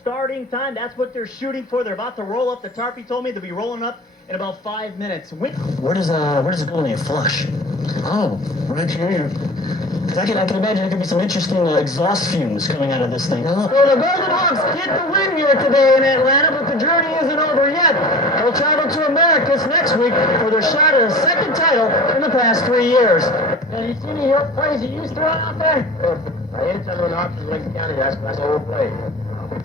starting time. That's what they're shooting for. They're about to roll up the tarp. He told me they'll be rolling up in about 5 minutes. Where does it go when you flush? Oh, right here. I can imagine there could be some interesting exhaust fumes coming out of this thing. Well, the Golden Hawks get the win here today in Atlanta, but the journey isn't over yet. They'll travel to Americus next week for their shot at a second title in the past 3 years. And you see any plays you used to run out there? I hit some of the Hawks in Lincoln County. That's the whole play.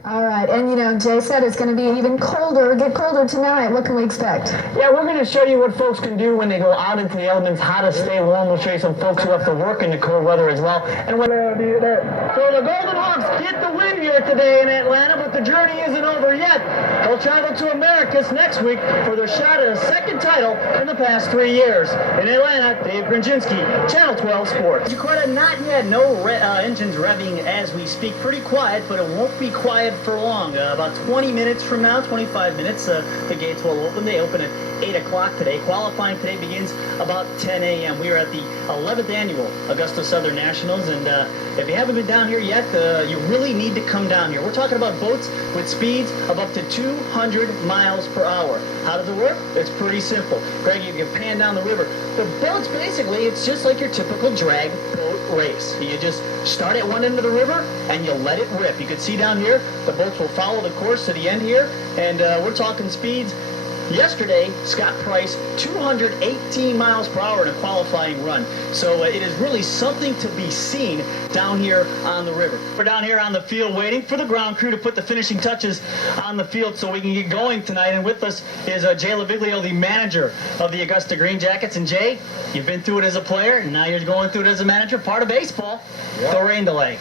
All right, and you know, Jay said it's going to be even colder, get colder tonight. What can we expect? Yeah, we're going to show you what folks can do when they go out into the elements, how to stay warm. We'll show you some folks who have to work in the cold weather as well. And when so the Golden Hawks get the win here today in Atlanta, but the journey isn't over yet. They'll travel to Americus next week for their shot at a second title in the past 3 years. In Atlanta, Dave Grendzynski, Channel 12 Sports. Jakarta, not yet. No engines revving as we speak. Pretty quiet, but it won't be quiet for long. About 20 minutes from now, 25 minutes, the gates will open. They open at 8 o'clock today. Qualifying today begins about 10 a.m. We are at the 11th annual Augusta Southern Nationals, and if you haven't been down here yet, you really need to come down here. We're talking about boats with speeds of up to 200 miles per hour. How does it work? It's pretty simple. Greg, you can pan down the river. The boats, basically, it's just like your typical drag boat race. You just start at one end of the river and you let it rip. You can see down here, the boats will follow the course to the end here, and we're talking speeds. Yesterday, Scott Price, 218 miles per hour in a qualifying run. So it is really something to be seen down here on the river. We're down here on the field waiting for the ground crew to put the finishing touches on the field so we can get going tonight. And with us is Jay Laviglio, the manager of the Augusta Green Jackets. And Jay, you've been through it as a player, and now you're going through it as a manager, part of baseball, the rain delay.